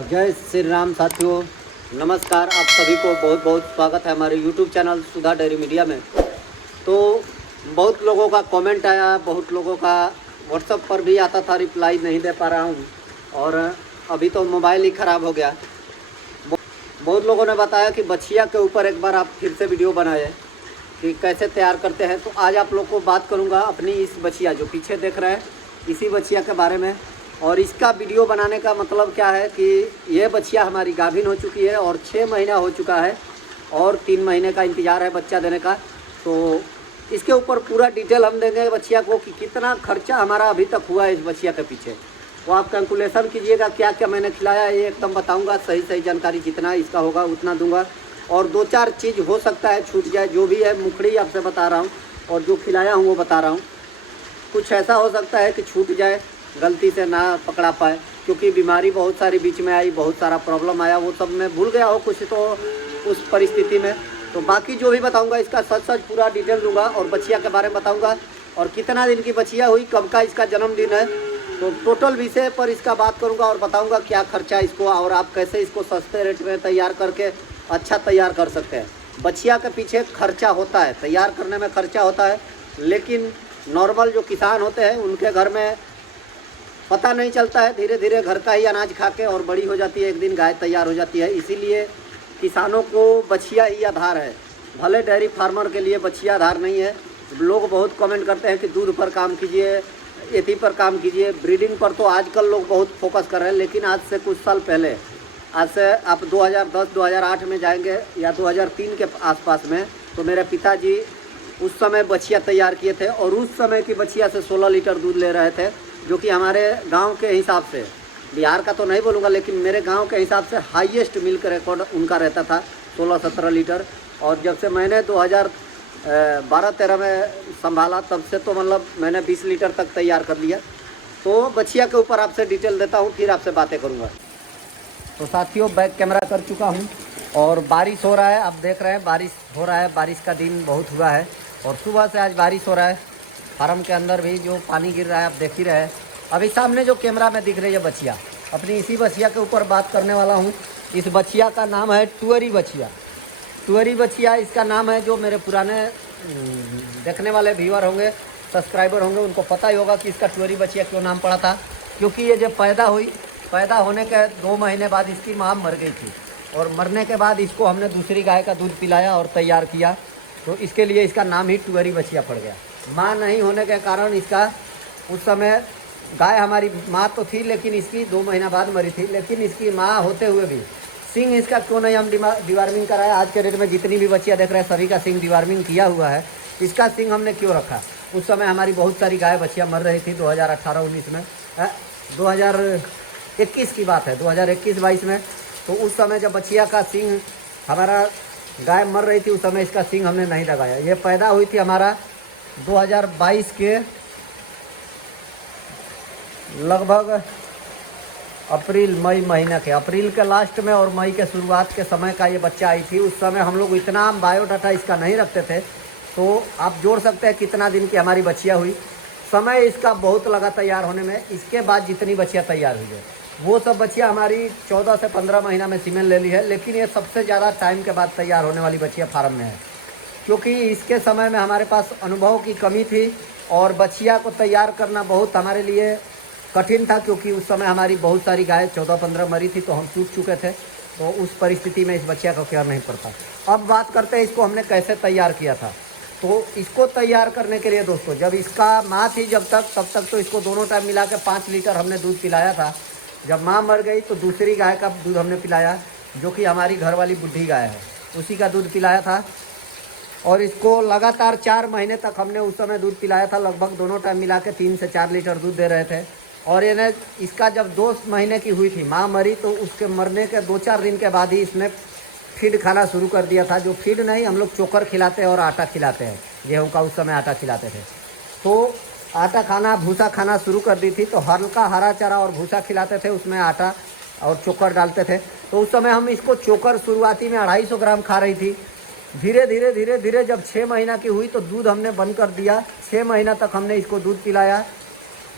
जय श्री राम साथियों, नमस्कार। आप सभी को बहुत बहुत स्वागत है हमारे YouTube चैनल सुधा डेयरी मीडिया में। तो बहुत लोगों का कमेंट आया, बहुत लोगों का व्हाट्सएप पर भी आता था, रिप्लाई नहीं दे पा रहा हूँ। और अभी तो मोबाइल ही ख़राब हो गया। बहुत लोगों ने बताया कि बछिया के ऊपर एक बार आप फिर से वीडियो बनाए कि कैसे तैयार करते हैं। तो आज आप लोग को बात करूँगा अपनी इस बछिया जो पीछे देख रहे हैं, इसी बछिया के बारे में। और इसका वीडियो बनाने का मतलब क्या है कि ये बछिया हमारी गाभिन हो चुकी है और 6 महीना हो चुका है और 3 महीने का इंतज़ार है बच्चा देने का। तो इसके ऊपर पूरा डिटेल हम देंगे बछिया को कि कितना खर्चा हमारा अभी तक हुआ है इस बछिया के पीछे। वो आप कैलकुलेशन कीजिएगा, क्या क्या मैंने खिलाया ये एकदम बताऊँगा। सही सही जानकारी जितना इसका होगा उतना दूँगा। और 2-4 चीज़ हो सकता है छूट जाए, जो भी है मुखड़ी आपसे बता रहा हूँ और जो खिलाया हूँ वो बता रहा हूँ। कुछ ऐसा हो सकता है कि छूट जाए, गलती से ना पकड़ा पाए, क्योंकि बीमारी बहुत सारी बीच में आई, बहुत सारा प्रॉब्लम आया, वो सब मैं भूल गया हो कुछ तो उस परिस्थिति में। तो बाकी जो भी बताऊंगा इसका सच सच पूरा डिटेल दूंगा और बछिया के बारे में बताऊंगा और कितना दिन की बछिया हुई, कब का इसका जन्मदिन है। तो टोटल विषय पर इसका बात करूँगा और बताऊँगा क्या खर्चा इसको और आप कैसे इसको सस्ते रेट में तैयार करके अच्छा तैयार कर सकते हैं। बछिया के पीछे खर्चा होता है, तैयार करने में खर्चा होता है, लेकिन नॉर्मल जो किसान होते हैं उनके घर में पता नहीं चलता है। धीरे धीरे घर का ही अनाज खा के और बड़ी हो जाती है, एक दिन गाय तैयार हो जाती है। इसीलिए किसानों को बछिया ही आधार है, भले डेयरी फार्मर के लिए बछिया आधार नहीं है। लोग बहुत कमेंट करते हैं कि दूध पर काम कीजिए, एथी पर काम कीजिए, ब्रीडिंग पर तो आजकल लोग बहुत फोकस कर रहे हैं। लेकिन आज से कुछ साल पहले, आज से आप 2010-2008 में जाएंगे या 2003 के आसपास में, तो मेरे पिताजी उस समय बछिया तैयार किए थे और उस समय की बछिया से 16 लीटर दूध ले रहे थे, जो कि हमारे गांव के हिसाब से, बिहार का तो नहीं बोलूँगा लेकिन मेरे गांव के हिसाब से हाईएस्ट मिल्क रिकॉर्ड उनका रहता था 16-17 लीटर। और जब से मैंने 2012-13 में संभाला तब से तो मतलब मैंने 20 लीटर तक तैयार कर लिया। तो बछिया के ऊपर आपसे डिटेल देता हूँ, फिर आपसे बातें करूँगा। तो साथियों, बैक कैमरा कर चुका हूँ और बारिश हो रहा है, आप देख रहे हैं बारिश हो रहा है। बारिश का दिन बहुत हुआ है और सुबह से आज बारिश हो रहा है। फार्म के अंदर भी जो पानी गिर रहा है आप देख ही रहे हैं। अभी सामने जो कैमरा में दिख रही है बछिया, अपनी इसी बछिया के ऊपर बात करने वाला हूँ। इस बछिया का नाम है टुअरी बछिया। टुअरी बछिया इसका नाम है। जो मेरे पुराने देखने वाले व्यूअर होंगे, सब्सक्राइबर होंगे, उनको पता ही होगा कि इसका टुअरी बछिया क्यों नाम पड़ा था। क्योंकि ये जब पैदा हुई, पैदा होने के 2 महीने बाद इसकी माँ मर गई थी और मरने के बाद इसको हमने दूसरी गाय का दूध पिलाया और तैयार किया, तो इसके लिए इसका नाम ही टुअरी बछिया पड़ गया। माँ नहीं होने के कारण इसका, उस समय गाय हमारी माँ तो थी लेकिन इसकी 2 महीना बाद मरी थी। लेकिन इसकी माँ होते हुए भी सिंग इसका क्यों नहीं हम डिवार्मिंग कराया। आज के डेट में जितनी भी बच्चियाँ देख रहे हैं सभी का सिंग डिवार्मिंग किया हुआ है। इसका सिंग हमने क्यों रखा, उस समय हमारी बहुत सारी गाय बच्चियाँ मर रही थी 2018-19 में, 2021 की बात है, 2021-22 में। तो उस समय जब बच्चिया का सिंग हमारा गाय मर रही थी, उस समय इसका सिंग हमने नहीं लगाया। ये पैदा हुई थी हमारा 2022 के लगभग अप्रैल मई महीने के, अप्रैल के लास्ट में और मई के शुरुआत के समय का ये बच्चा आई थी। उस समय हम लोग इतना बायोडाटा इसका नहीं रखते थे, तो आप जोड़ सकते हैं कितना दिन की हमारी बच्चियाँ हुई। समय इसका बहुत लगा तैयार होने में। इसके बाद जितनी बच्चियाँ तैयार हुई है वो सब बच्चियाँ हमारी 14 से 15 महीना में सीमेन ले ली है। लेकिन ये सबसे ज़्यादा टाइम के बाद तैयार होने वाली बच्चियाँ फार्म में है, क्योंकि इसके समय में हमारे पास अनुभव की कमी थी और बछिया को तैयार करना बहुत हमारे लिए कठिन था। क्योंकि उस समय हमारी बहुत सारी गाय 14-15 मरी थी, तो हम टूट चुके थे। तो उस परिस्थिति में इस बछिया का केयर नहीं पड़ता। अब बात करते हैं इसको हमने कैसे तैयार किया था। तो इसको तैयार करने के लिए दोस्तों, जब इसका माँ थी जब तक, तब तक तो इसको दोनों टाइम मिला के 5 लीटर हमने दूध पिलाया था। जब माँ मर गई तो दूसरी गाय का दूध हमने पिलाया, जो कि हमारी घर वाली बुढ़ी गाय है, उसी का दूध पिलाया था। और इसको लगातार 4 महीने तक हमने उस समय दूध पिलाया था। लगभग दोनों टाइम मिला के 3 से 4 लीटर दूध दे रहे थे। और इन्हें इसका जब 2 महीने की हुई थी, माँ मरी, तो उसके मरने के 2-4 दिन के बाद ही इसने फीड खाना शुरू कर दिया था। जो फीड नहीं, हम लोग चोकर खिलाते हैं और आटा खिलाते हैं, गेहूँ का उस समय आटा खिलाते थे। तो आटा खाना, भूसा खाना शुरू कर दी थी। तो हल्का हरा चारा और भूसा खिलाते थे, उसमें आटा और चोकर डालते थे। तो उस समय हम इसको चोकर शुरुआती में 250 ग्राम खा रही थी। धीरे धीरे धीरे धीरे जब 6 महीना की हुई तो दूध हमने बंद कर दिया। 6 महीना तक हमने इसको दूध पिलाया।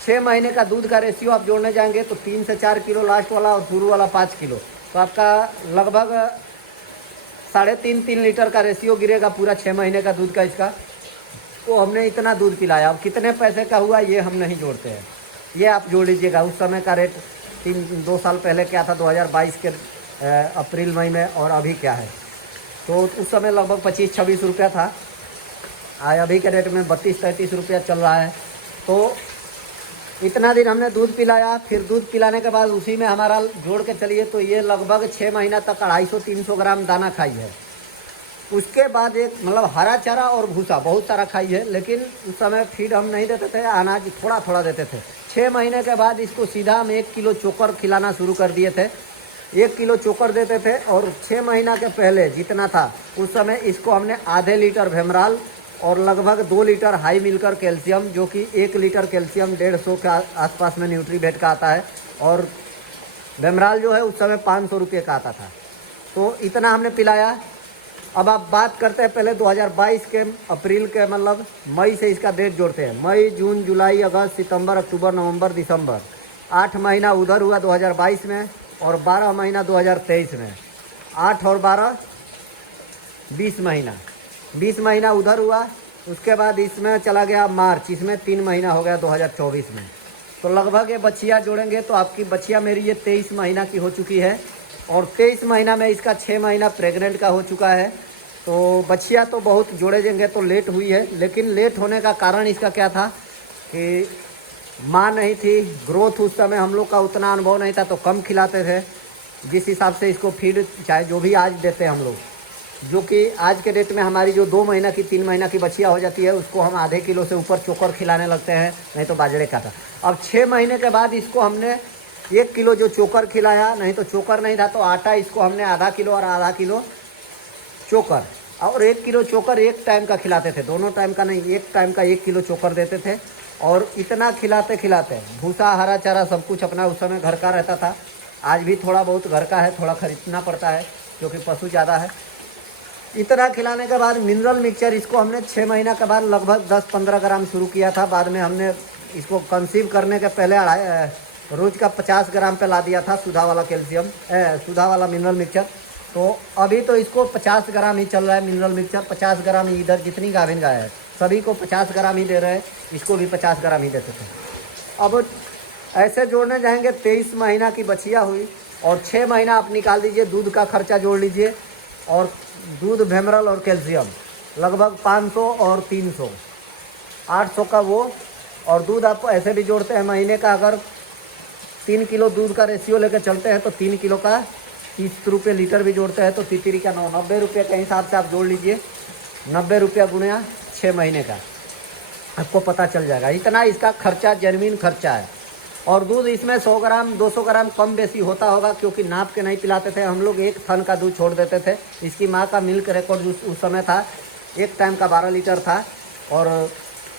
6 महीने का दूध का रेशियो आप जोड़ने जाएंगे तो 3 से 4 किलो लास्ट वाला और शुरू वाला 5 किलो, तो आपका लगभग 3.5 लीटर का रेशियो गिरेगा पूरा 6 महीने का दूध का इसका। तो हमने इतना दूध पिलाया। अब कितने पैसे का हुआ ये हम नहीं जोड़ते हैं, ये आप जोड़ लीजिएगा। उस समय का रेट 2 साल पहले क्या था 2022 के अप्रैल मई में, और अभी क्या है, तो उस समय लगभग 25-26 रुपया था। अभी के रेट में 32-33 रुपया चल रहा है। तो इतना दिन हमने दूध पिलाया, फिर दूध पिलाने के बाद उसी में हमारा जोड़ के चलिए तो ये लगभग 6 महीना तक 250-300 ग्राम दाना खाई है। उसके बाद एक मतलब हरा चारा और भूसा बहुत सारा खाई है, लेकिन उस समय फीड हम नहीं देते थे, अनाज थोड़ा थोड़ा देते थे। 6 महीने के बाद इसको सीधा हम 1 किलो चोकर खिलाना शुरू कर दिए थे। 1 किलो चोकर देते थे, और 6 महीना के पहले जितना था उस समय इसको हमने आधे लीटर भेमराल और लगभग 2 लीटर हाई मिलकर कैल्शियम, जो कि 1 लीटर कैल्शियम 150 के आसपास में न्यूट्रीवेट का आता है, और भेमराल जो है उस समय 500 रुपये का आता था। तो इतना हमने पिलाया। अब आप बात करते हैं पहले 2022 के अप्रैल के, मतलब मई से इसका डेट जोड़ते हैं। मई, जून, जुलाई, अगस्त, सितंबर, अक्टूबर, नवंबर, दिसंबर, 8 महीना उधर हुआ 2022 में, और 12 महीना 2023 में। 8 और 12 20 महीना, 20 महीना उधर हुआ। उसके बाद इसमें चला गया मार्च, इसमें 3 महीना हो गया 2024 में। तो लगभग ये बच्चियाँ जोड़ेंगे तो आपकी बच्चियाँ मेरी ये 23 महीना की हो चुकी है, और 23 महीना में इसका 6 महीना प्रेग्नेंट का हो चुका है। तो बच्चियाँ तो बहुत जोड़े देंगे तो लेट हुई है, लेकिन लेट होने का कारण इसका क्या था कि माँ नहीं थी, ग्रोथ उस समय हम लोग का उतना अनुभव नहीं था, तो कम खिलाते थे। जिस हिसाब से इसको फीड चाहे जो भी आज देते हैं हम लोग, जो कि आज के डेट में हमारी जो 2 महीना की 3 महीना की बच्चियाँ हो जाती है उसको हम आधे किलो से ऊपर चोकर खिलाने लगते हैं, नहीं तो बाजरे का था। अब 6 महीने के बाद इसको हमने 1 किलो जो चोकर खिलाया, नहीं तो चोकर नहीं था तो आटा इसको हमने आधा किलो और आधा किलो चोकर, और 1 किलो चोकर एक टाइम का खिलाते थे, दोनों टाइम का नहीं, एक टाइम का 1 किलो चोकर देते थे। और इतना खिलाते खिलाते भूसा, हरा चारा सब कुछ अपना उस समय घर का रहता था। आज भी थोड़ा बहुत घर का है, थोड़ा खरीदना पड़ता है क्योंकि पशु ज़्यादा है। इतना खिलाने के बाद मिनरल मिक्सचर इसको हमने 6 महीना के बाद लगभग 10-15 ग्राम शुरू किया था। बाद में हमने इसको कंसीव करने के पहले रोज़ का 50 ग्राम पे ला दिया था सुधा वाला कैल्शियम, सुधा वाला मिनरल मिक्सचर। तो अभी तो इसको 50 ग्राम ही चल रहा है मिनरल मिक्सचर। 50 ग्राम ही इधर जितनी गाभिन गाय है सभी को 50 ग्राम ही दे रहे हैं, इसको भी 50 ग्राम ही देते थे। अब ऐसे जोड़ने जाएंगे 23 महीना की बछिया हुई, और 6 महीना आप निकाल दीजिए, दूध का खर्चा जोड़ लीजिए, और दूध, भेमरल और कैल्शियम लगभग 500 और 300, 800 का वो। और दूध आप ऐसे भी जोड़ते हैं महीने का, अगर 3 किलो दूध का रेशियो लेकर चलते हैं तो 3 किलो का 30 रुपये लीटर भी जोड़ते हैं, तो तितरी का 90 रुपये के हिसाब से आप जोड़ लीजिए। 90 रुपया गुणा 6 महीने का आपको पता चल जाएगा। इतना इसका खर्चा, जेन्युइन खर्चा है। और दूध इसमें 100 ग्राम 200 ग्राम कम बेसी होता होगा, क्योंकि नाप के नहीं पिलाते थे हम लोग, 1 थन का दूध छोड़ देते थे। इसकी माँ का मिल्क रिकॉर्ड उस समय था, एक टाइम का 12 लीटर था, और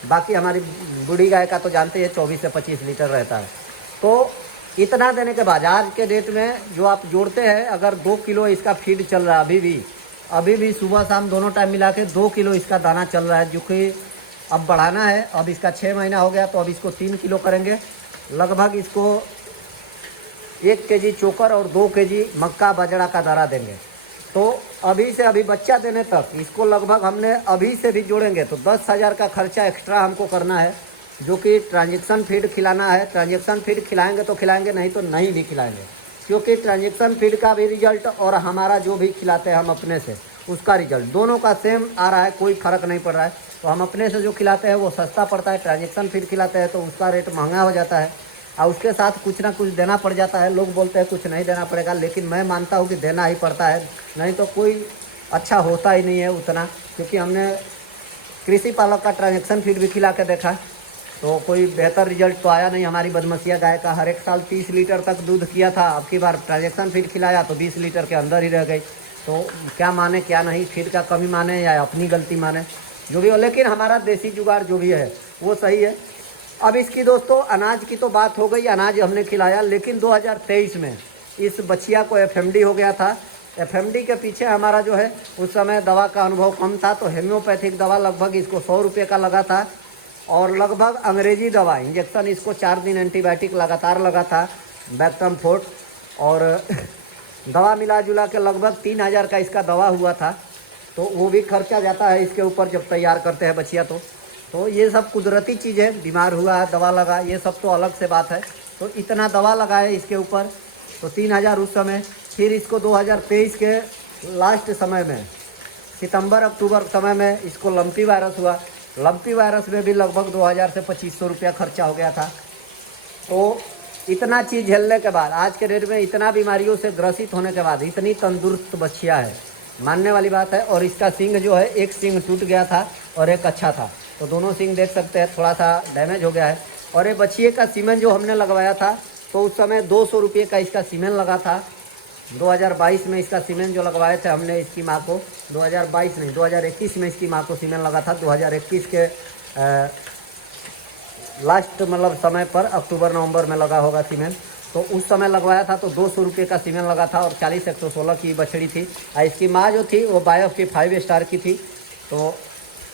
बाकी हमारी बूढ़ी गाय का तो जानते हैं 24 से 25 लीटर रहता है। तो इतना देने के बाद आज के डेट में जो आप जोड़ते हैं, अगर 2 किलो इसका फीड चल रहा है अभी भी सुबह शाम दोनों टाइम मिला के 2 किलो इसका दाना चल रहा है, जो कि अब बढ़ाना है। अब इसका 6 महीना हो गया तो अब इसको 3 किलो करेंगे। लगभग इसको 1 केजी चोकर और 2 केजी मक्का बाजरा का दाना देंगे। तो अभी से अभी बच्चा देने तक इसको लगभग हमने अभी से भी जोड़ेंगे तो 10,000 का खर्चा एक्स्ट्रा हमको करना है, जो कि ट्रांजेक्शन फीड खिलाना है। ट्रांजेक्शन फीड खिलाएंगे तो खिलाएंगे, नहीं तो नहीं भी खिलाएंगे, क्योंकि ट्रांजेक्शन फीड का भी रिजल्ट और हमारा जो भी खिलाते हैं हम अपने से, उसका रिजल्ट दोनों का सेम आ रहा है, कोई फ़र्क नहीं पड़ रहा है। तो हम अपने से जो खिलाते हैं वो सस्ता पड़ता है, ट्रांजेक्शन फीड खिलाते हैं तो उसका रेट महंगा हो जाता है, और उसके साथ कुछ ना कुछ देना पड़ जाता है। लोग बोलते हैं कुछ नहीं देना पड़ेगा, लेकिन मैं मानता हूँ कि देना ही पड़ता है, नहीं तो कोई अच्छा होता ही नहीं है उतना। क्योंकि हमने कृषि पालक का ट्रांजेक्शन फीड भी खिला के देखा तो कोई बेहतर रिजल्ट तो आया नहीं। हमारी बदमसिया गाय का हर एक साल 30 लीटर तक दूध किया था, अब की बार ट्रांजेक्शन फीड खिलाया तो 20 लीटर के अंदर ही रह गई। तो क्या माने क्या नहीं, फीड का कमी माने या अपनी गलती माने, जो भी हो, लेकिन हमारा देसी जुगाड़ जो भी है वो सही है। अब इसकी दोस्तों अनाज की तो बात हो गई, अनाज हमने खिलाया, लेकिन 2023 में इस बछिया को FMD हो गया था। FMD के पीछे हमारा जो है उस समय दवा का अनुभव कम था, तो हेम्योपैथिक दवा लगभग इसको 100 रुपये का लगा था। और लगभग अंग्रेजी दवा इंजेक्शन इसको 4 दिन एंटीबायोटिक लगातार लगा था, बैक्टम फोर्ट, और दवा मिला जुला के लगभग 3000 का इसका दवा हुआ था। तो वो भी खर्चा जाता है इसके ऊपर जब तैयार करते हैं बछिया। तो ये सब कुदरती चीज़ें, बीमार हुआ है दवा लगा, ये सब तो अलग से बात है। तो इतना दवा लगाए इसके ऊपर, तो 3000 उस समय। फिर इसको 2023 के लास्ट समय में, सितंबर अक्टूबर समय में इसको लंपी वायरस हुआ। लंपी वायरस में भी लगभग 2000 से 2500 रुपया खर्चा हो गया था। तो इतना चीज़ झेलने के बाद, आज के डेट में इतना बीमारियों से ग्रसित होने के बाद इतनी तंदुरुस्त बछिया है, मानने वाली बात है। और इसका सींग जो है, एक सींग टूट गया था और एक अच्छा था, तो दोनों सींग देख सकते हैं थोड़ा सा डैमेज हो गया है। और ये बछिए का सीमेंट जो हमने लगवाया था, तो उस समय 200 रुपये का इसका सीमेंट लगा था। 2022 में इसका सीमेंट जो लगवाए थे हमने इसकी माँ को, 2022 नहीं 2021 में इसकी माँ को सीमेंट लगा था। 2021 के लास्ट मतलब समय पर अक्टूबर नवंबर में लगा होगा सीमेंट। तो उस समय लगवाया था तो 200 रुपये का सीमेंट लगा था और 40-116 की बछड़ी थी। और इसकी माँ जो थी वो बायोफ की 5 स्टार की थी। तो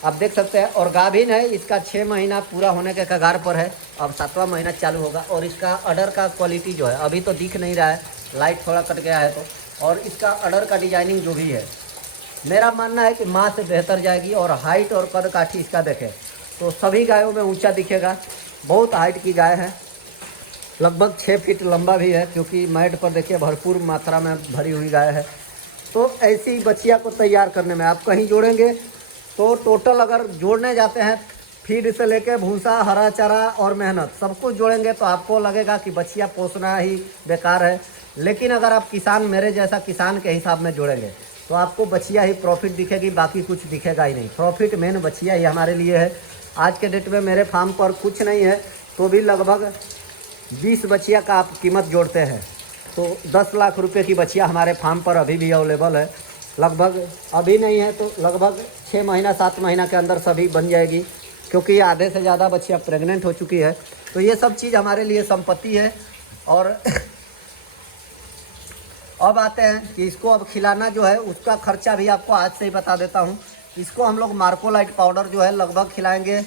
आप देख सकते हैं। और गाभिन है, इसका 6 महीना पूरा होने के कगार पर है, अब 7वां महीना चालू होगा। और इसका अडर का क्वालिटी जो है अभी तो दिख नहीं रहा है, लाइट थोड़ा कट गया है तो। और इसका अडर का डिजाइनिंग जो भी है, मेरा मानना है कि माँ से बेहतर जाएगी। और हाइट और कद काठी इसका देखें तो सभी गायों में ऊंचा दिखेगा। बहुत हाइट की गाय है, लगभग 6 फीट लंबा भी है, क्योंकि मैट पर देखिए भरपूर मात्रा में भरी हुई गाय है। तो ऐसी बछिया को तैयार करने में आप कहीं जोड़ेंगे तो टोटल अगर जोड़ने जाते हैं, फीड से लेके भूसा, हरा चारा और मेहनत सब कुछ जोड़ेंगे तो आपको लगेगा कि बछिया पोसना ही बेकार है। लेकिन अगर आप किसान, मेरे जैसा किसान के हिसाब में जोड़ेंगे तो आपको बछिया ही प्रॉफिट दिखेगी, बाकी कुछ दिखेगा ही नहीं। प्रॉफिट मेन बछिया ही हमारे लिए है। आज के डेट में मेरे फार्म पर कुछ नहीं है तो भी लगभग 20 बछिया का आप कीमत जोड़ते हैं तो 10 लाख रुपए की बछिया हमारे फार्म पर अभी भी अवेलेबल है। लगभग अभी नहीं है तो लगभग 6 महीना 7 महीना के अंदर सभी बन जाएगी, क्योंकि आधे से ज़्यादा बछिया प्रेग्नेंट हो चुकी है। तो ये सब चीज़ हमारे लिए संपत्ति है। और अब आते हैं कि इसको अब खिलाना जो है उसका खर्चा भी आपको आज से ही बता देता हूँ। इसको हम लोग मार्कोलाइट पाउडर जो है लगभग खिलाएंगे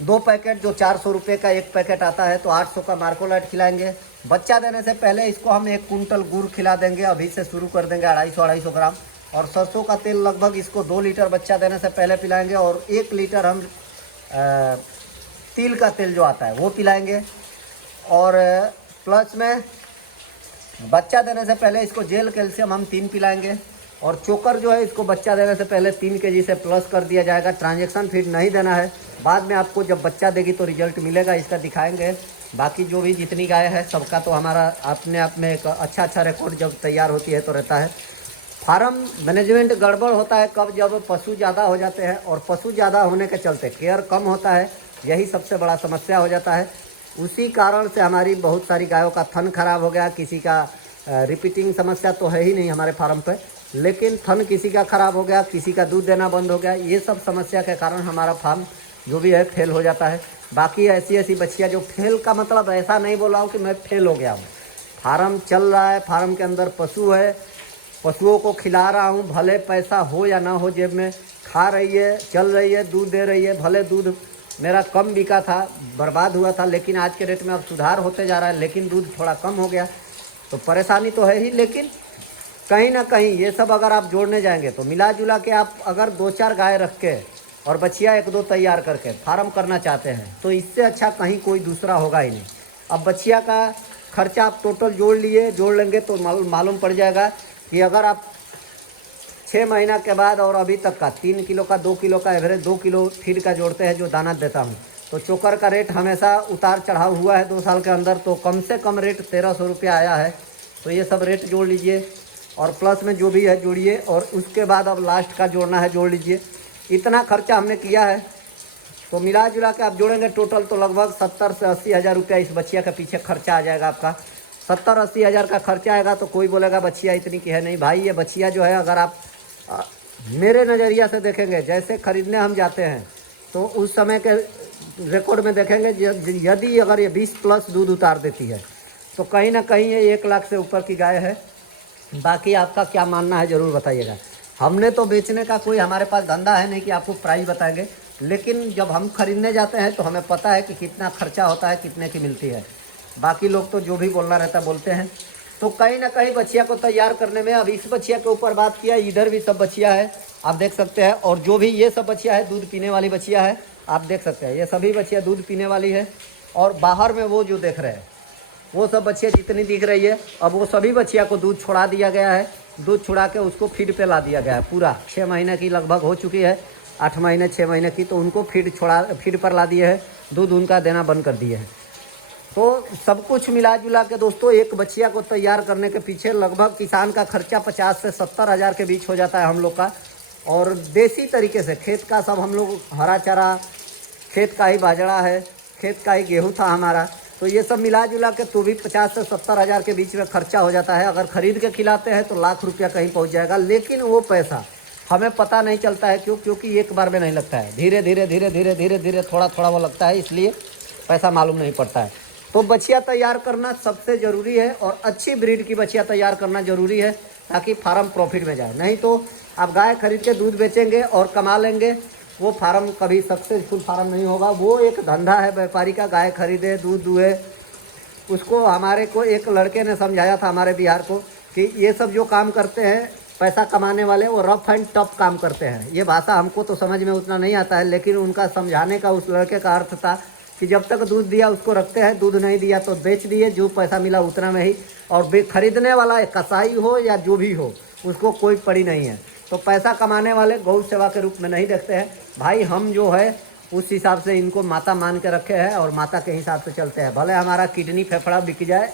2 पैकेट, जो 400 रुपये का एक पैकेट आता है, तो 800 का मार्कोलाइट खिलाएंगे। बच्चा देने से पहले इसको हम 1 कुंटल गुड़ खिला देंगे, अभी से शुरू कर देंगे 250-250 ग्राम। और सरसों का तेल लगभग इसको 2 लीटर बच्चा देने से पहले पिलाएंगे। और 1 लीटर हम तिल का तेल जो आता है वो पिलाएंगे। और प्लस में बच्चा देने से पहले इसको जेल कैल्शियम हम 3 पिलाएंगे। और चोकर जो है इसको बच्चा देने से पहले 3 kg से प्लस कर दिया जाएगा। ट्रांजैक्शन फीड नहीं देना है, बाद में आपको जब बच्चा देगी तो रिजल्ट मिलेगा, इसका दिखाएंगे। बाकी जो भी जितनी गाय है सबका तो हमारा अपने आप में एक अच्छा रिकॉर्ड जब तैयार होती है तो रहता है। फार्म मैनेजमेंट गड़बड़ होता है कब, जब पशु ज़्यादा हो जाते हैं और पशु ज़्यादा होने के चलते केयर कम होता है, यही सबसे बड़ा समस्या हो जाता है। उसी कारण से हमारी बहुत सारी गायों का थन खराब हो गया। किसी का रिपीटिंग समस्या तो है ही नहीं हमारे फार्म पे, लेकिन थन किसी का ख़राब हो गया, किसी का दूध देना बंद हो गया। ये सब समस्या के कारण हमारा फार्म जो भी है फेल हो जाता है। बाकी ऐसी बछिया जो फेल का मतलब ऐसा नहीं बोला हूँ कि मैं फेल हो गया हूँ। फार्म चल रहा है, फार्म के अंदर पशु है, पशुओं को खिला रहा हूँ, भले पैसा हो या ना हो जेब में, खा रही है, चल रही है, दूध दे रही है। भले दूध मेरा कम बिका था, बर्बाद हुआ था, लेकिन आज के रेट में अब सुधार होते जा रहा है, लेकिन दूध थोड़ा कम हो गया। तो परेशानी तो है ही, लेकिन कहीं ना कहीं ये सब अगर आप जोड़ने जाएंगे तो मिला जुला के आप अगर 2-4 गाय रख के और बछिया 1-2 तैयार करके फार्म करना चाहते हैं तो इससे अच्छा कहीं कोई दूसरा होगा ही नहीं। अब बछिया का खर्चा आप टोटल जोड़ लेंगे तो मालूम पड़ जाएगा कि अगर आप 6 महीना के बाद और अभी तक का 3 किलो का 2 किलो का एवरेज 2 किलो फीड का जोड़ते हैं जो दाना देता हूँ, तो चोकर का रेट हमेशा उतार चढ़ाव हुआ है 2 साल के अंदर। तो कम से कम रेट 1300 रुपया आया है। तो ये सब रेट जोड़ लीजिए और प्लस में जो भी है जोड़िए, और उसके बाद अब लास्ट का जोड़ना है जोड़ लीजिए। इतना खर्चा हमने किया है, तो मिला जुला के आप जोड़ेंगे टोटल तो लगभग 70 से 80 हज़ार रुपया इस बछिया के पीछे खर्चा आ जाएगा आपका। 70-80 हज़ार का खर्चा आएगा। तो कोई बोलेगा बछिया इतनी की है, नहीं भाई, ये बछिया जो है अगर आप मेरे नज़रिया से देखेंगे, जैसे ख़रीदने हम जाते हैं तो उस समय के रिकॉर्ड में देखेंगे यदि अगर ये 20+ दूध उतार देती है तो कहीं ना कहीं ये 1 लाख से ऊपर की गाय है। बाकी आपका क्या मानना है ज़रूर बताइएगा। हमने तो बेचने का कोई हमारे पास धंधा है नहीं कि आपको प्राइस बताएंगे, लेकिन जब हम खरीदने जाते हैं तो हमें पता है कि कितना खर्चा होता है, कितने की मिलती है। बाकी लोग तो जो भी बोलना रहता बोलते हैं। तो कहीं ना कहीं बछिया को तैयार करने में, अब इस बछिया के ऊपर बात किया, इधर भी सब बछिया है आप देख सकते हैं। और जो भी ये सब बछिया है दूध पीने वाली बछिया है, आप देख सकते हैं ये सभी बछिया दूध पीने वाली है। और बाहर में वो जो देख रहे हैं वो सब बछिया जितनी दिख रही है, अब वो सभी बछिया को दूध छुड़ा दिया गया है। दूध छुड़ा के उसको फीड पे ला दिया गया है। पूरा 6 महीने की लगभग हो चुकी है, 8 महीने 6 महीने की, तो उनको फीड पर ला दिए है, दूध उनका देना बंद कर दिए हैं। तो सब कुछ मिला जुला के दोस्तों एक बछिया को तैयार करने के पीछे लगभग किसान का खर्चा 50 से 70 हज़ार के बीच हो जाता है हम लोग का। और देसी तरीके से खेत का सब हम लोग हरा चारा, खेत का ही बाजरा है, खेत का ही गेहूँ था हमारा, तो ये सब मिला जुला के तो भी 50 से 70 हज़ार के बीच में खर्चा हो जाता है। अगर ख़रीद के खिलाते हैं तो लाख रुपया कहीं पहुंच जाएगा, लेकिन वो पैसा हमें पता नहीं चलता है। क्योंकि एक बार में नहीं लगता है, धीरे धीरे धीरे धीरे धीरे धीरे थोड़ा थोड़ा वो लगता है, इसलिए पैसा मालूम नहीं पड़ता है। तो बछिया तैयार करना सबसे ज़रूरी है और अच्छी ब्रीड की बछिया तैयार करना ज़रूरी है, ताकि फार्म प्रॉफिट में जाए। नहीं तो आप गाय खरीद के दूध बेचेंगे और कमा लेंगे, वो फार्म कभी सक्सेसफुल फार्म नहीं होगा। वो एक धंधा है व्यापारी का, गाय खरीदे दूध दुहे। उसको हमारे को एक लड़के ने समझाया था हमारे बिहार को कि ये सब जो काम करते हैं पैसा कमाने वाले, वो रफ एंड टफ काम करते हैं। ये भाषा हमको तो समझ में उतना नहीं आता है, लेकिन उनका समझाने का उस लड़के का अर्थ था कि जब तक दूध दिया उसको रखते हैं, दूध नहीं दिया तो बेच दिए, जो पैसा मिला उतना में ही। और खरीदने वाला कसाई हो या जो भी हो उसको कोई पड़ी नहीं है। तो पैसा कमाने वाले गौ सेवा के रूप में नहीं देखते हैं भाई। हम जो है उस हिसाब से इनको माता मान के रखे हैं और माता के हिसाब से चलते हैं। भले हमारा किडनी फेफड़ा बिक जाए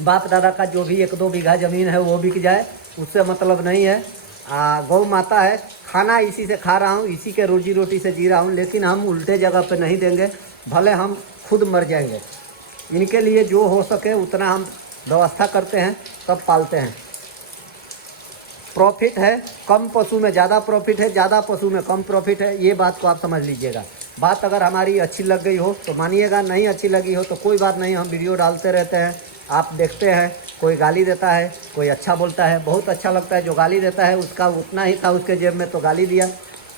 बाप दादा का जो भी 1-2 बीघा ज़मीन है वो बिक जाए, उससे मतलब नहीं है। गौ माता है, खाना इसी से खा रहा हूँ, इसी के रोजी रोटी से जी रहा हूँ, लेकिन हम उल्टे जगह पे नहीं देंगे। भले हम खुद मर जाएंगे, इनके लिए जो हो सके उतना हम व्यवस्था करते हैं, तब पालते हैं। प्रॉफिट है, कम पशु में ज़्यादा प्रॉफिट है, ज़्यादा पशु में कम प्रॉफिट है। ये बात को आप समझ लीजिएगा। बात अगर हमारी अच्छी लग गई हो तो मानिएगा, नहीं अच्छी लगी हो तो कोई बात नहीं, हम वीडियो डालते रहते हैं, आप देखते हैं। कोई गाली देता है, कोई अच्छा बोलता है, बहुत अच्छा लगता है। जो गाली देता है उसका उतना ही था उसके जेब में तो गाली दिया।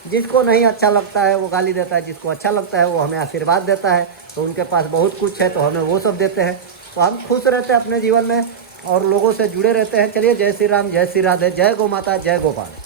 जिसको नहीं अच्छा लगता है वो गाली देता है, जिसको अच्छा लगता है वो हमें आशीर्वाद देता है। तो उनके पास बहुत कुछ है तो हमें वो सब देते हैं। तो हम खुश रहते हैं अपने जीवन में और लोगों से जुड़े रहते हैं। चलिए, जय श्री राम, जय श्री राधे, जय गौ माता, जय गोपाल।